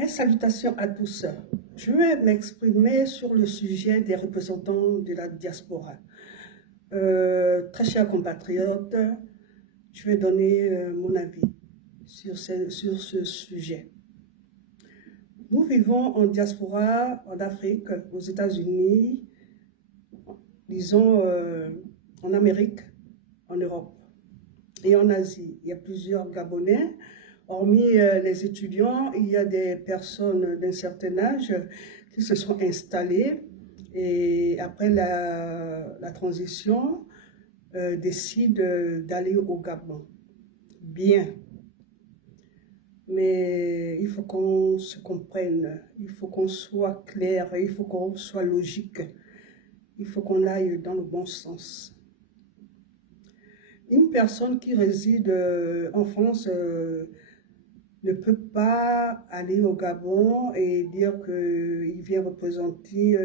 Mes salutations à tous. Je vais m'exprimer sur le sujet des représentants de la diaspora. Très chers compatriotes, je vais donner mon avis sur ce sujet. Nous vivons en diaspora en Afrique, aux États-Unis, disons en Amérique, en Europe et en Asie. Il y a plusieurs Gabonais. Hormis les étudiants, il y a des personnes d'un certain âge qui se sont installées et après la transition, décident d'aller au Gabon. Bien. Mais il faut qu'on se comprenne, il faut qu'on soit clair, il faut qu'on soit logique, il faut qu'on aille dans le bon sens. Une personne qui réside en France ne peut pas aller au Gabon et dire qu'il vient représenter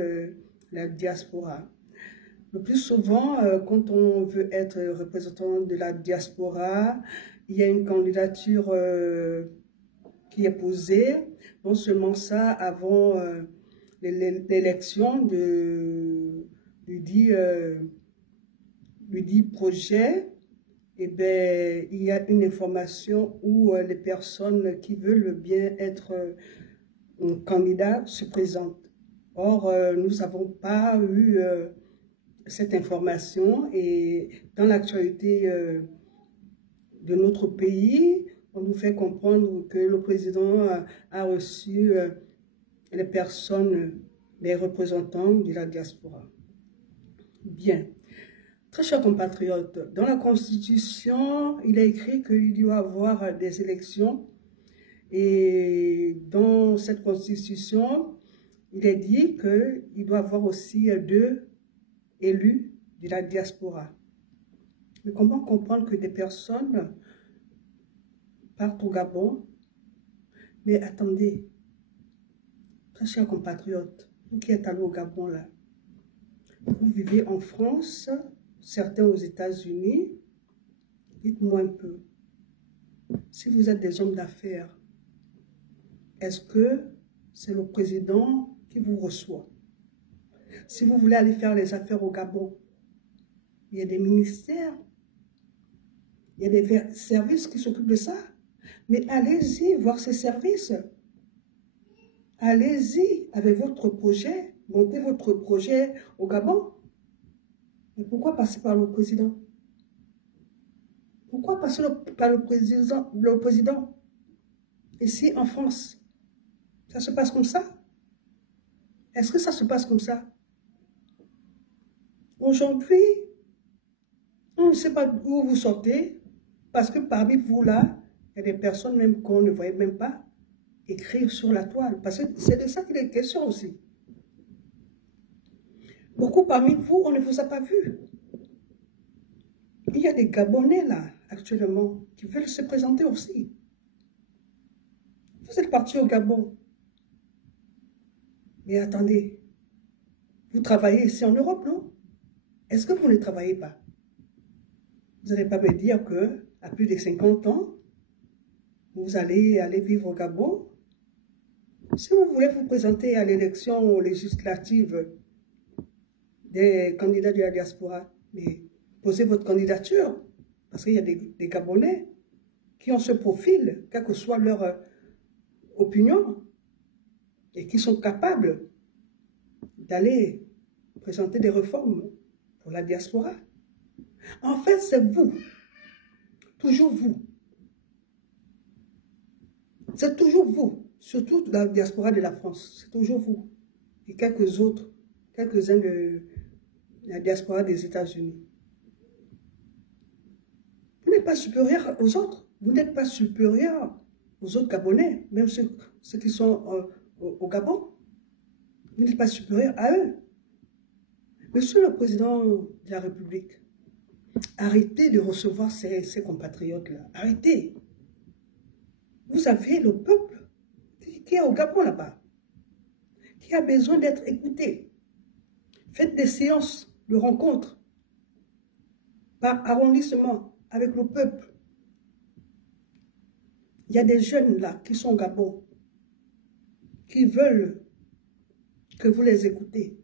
la diaspora. Le plus souvent, quand on veut être représentant de la diaspora, il y a une candidature qui est posée. Non seulement ça, avant l'élection du dit projet, eh bien, il y a une information où les personnes qui veulent bien être candidats se présentent. Or, nous n'avons pas eu cette information et dans l'actualité de notre pays, on nous fait comprendre que le président a reçu les personnes, les représentants de la diaspora. Bien. Très chers compatriotes, dans la Constitution, il est écrit qu'il doit y avoir des élections et dans cette Constitution, il est dit qu'il doit y avoir aussi 2 élus de la diaspora. Mais comment comprendre que des personnes partent au Gabon? Mais attendez, très chers compatriotes, vous qui êtes allés au Gabon là, vous vivez en France, certains aux États-Unis, dites-moi un peu, si vous êtes des hommes d'affaires, est-ce que c'est le président qui vous reçoit? Si vous voulez aller faire les affaires au Gabon, il y a des ministères, il y a des services qui s'occupent de ça, mais allez-y voir ces services. Allez-y avec votre projet, montez votre projet au Gabon. Mais pourquoi passer par le président? Pourquoi passer par le président? Ici, en France, ça se passe comme ça? Est-ce que ça se passe comme ça? Aujourd'hui, on ne sait pas où vous sortez, parce que parmi vous là, il y a des personnes même qu'on ne voyait même pas écrire sur la toile. Parce que c'est de ça qu'il est question aussi. Beaucoup parmi vous, on ne vous a pas vu. Il y a des Gabonais là, actuellement, qui veulent se présenter aussi. Vous êtes partis au Gabon. Mais attendez, vous travaillez ici en Europe, non? Est-ce que vous ne travaillez pas? Vous n'allez pas me dire qu'à plus de 50 ans, vous allez aller vivre au Gabon? Si vous voulez vous présenter à l'élection législative des candidats de la diaspora, mais posez votre candidature, parce qu'il y a des Gabonais qui ont ce profil, quelle que soit leur opinion, et qui sont capables d'aller présenter des réformes pour la diaspora. En fait, c'est vous, toujours vous. C'est toujours vous, surtout la diaspora de la France, c'est toujours vous. Et quelques autres, quelques-uns de la diaspora des États-Unis. Vous n'êtes pas supérieur aux autres. Vous n'êtes pas supérieur aux autres Gabonais, même ceux qui sont au Gabon. Vous n'êtes pas supérieur à eux. Monsieur le Président de la République, arrêtez de recevoir ces compatriotes-là. Arrêtez. Vous avez le peuple qui est au Gabon là-bas, qui a besoin d'être écouté. Faites des séances de rencontres par arrondissement avec le peuple. Il y a des jeunes là qui sont au Gabon. qui veulent que vous les écoutez.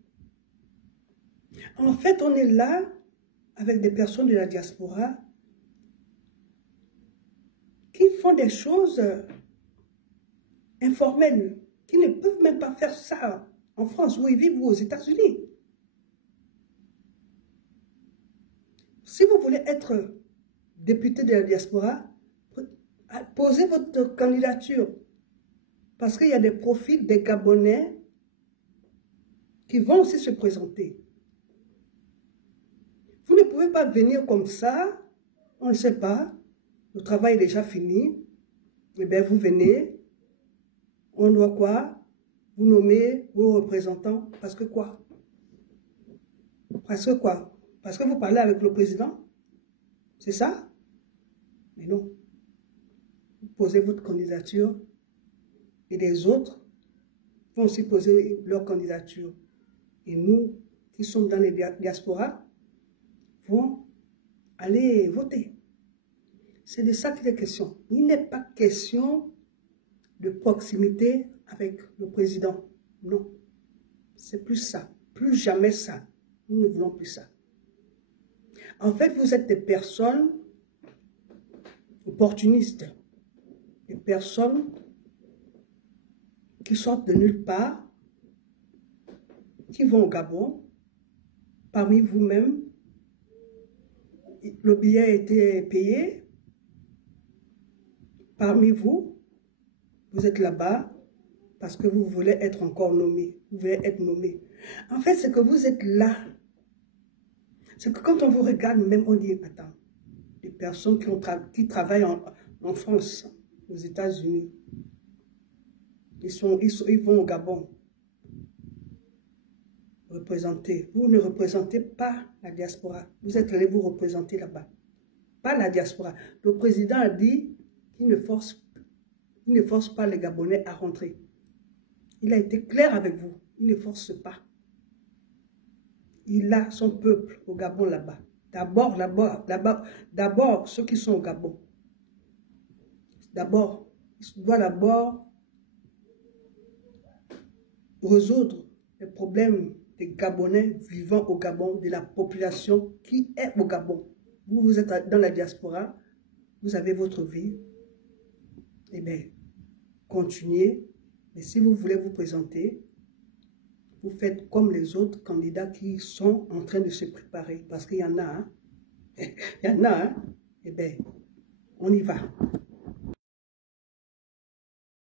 En fait, on est là avec des personnes de la diaspora qui font des choses informelles, qui ne peuvent même pas faire ça en France, où ils vivent, ou aux États-Unis. Si vous voulez être député de la diaspora, posez votre candidature. Parce qu'il y a des profils des Gabonais qui vont aussi se présenter. Vous ne pouvez pas venir comme ça, on ne sait pas, le travail est déjà fini, et bien vous venez, on doit quoi? Vous nommez vos représentants, parce que quoi? Parce que quoi? Parce que vous parlez avec le président? C'est ça? Mais non. Vous posez votre candidature et les autres vont aussi poser leur candidature. Et nous, qui sommes dans les diasporas, vont aller voter. C'est de ça qu'il est question. Il n'est pas question de proximité avec le président. Non. C'est plus ça. Plus jamais ça. Nous ne voulons plus ça. En fait, vous êtes des personnes opportunistes. Des personnes qui sortent de nulle part, qui vont au Gabon, parmi vous-même, le billet a été payé, parmi vous, vous êtes là-bas parce que vous voulez être encore nommé, vous voulez être nommé. En fait, c'est que vous êtes là. C'est que quand on vous regarde, même on dit, attends, des personnes qui travaillent en France, aux États-Unis, ils vont au Gabon représenter. Vous ne représentez pas la diaspora. Vous êtes allé vous représenter là-bas. Pas la diaspora. Le président a dit qu'il ne force pas les Gabonais à rentrer. Il a été clair avec vous. Il ne force pas. Il a son peuple au Gabon là-bas. D'abord, ceux qui sont au Gabon. D'abord, il doit d'abord résoudre les problèmes des Gabonais vivant au Gabon, de la population qui est au Gabon. Vous êtes dans la diaspora, vous avez votre vie. Eh bien, continuez. Mais si vous voulez vous présenter, vous faites comme les autres candidats qui sont en train de se préparer. Parce qu'il y en a, hein. Il y en a, hein. Eh bien, on y va.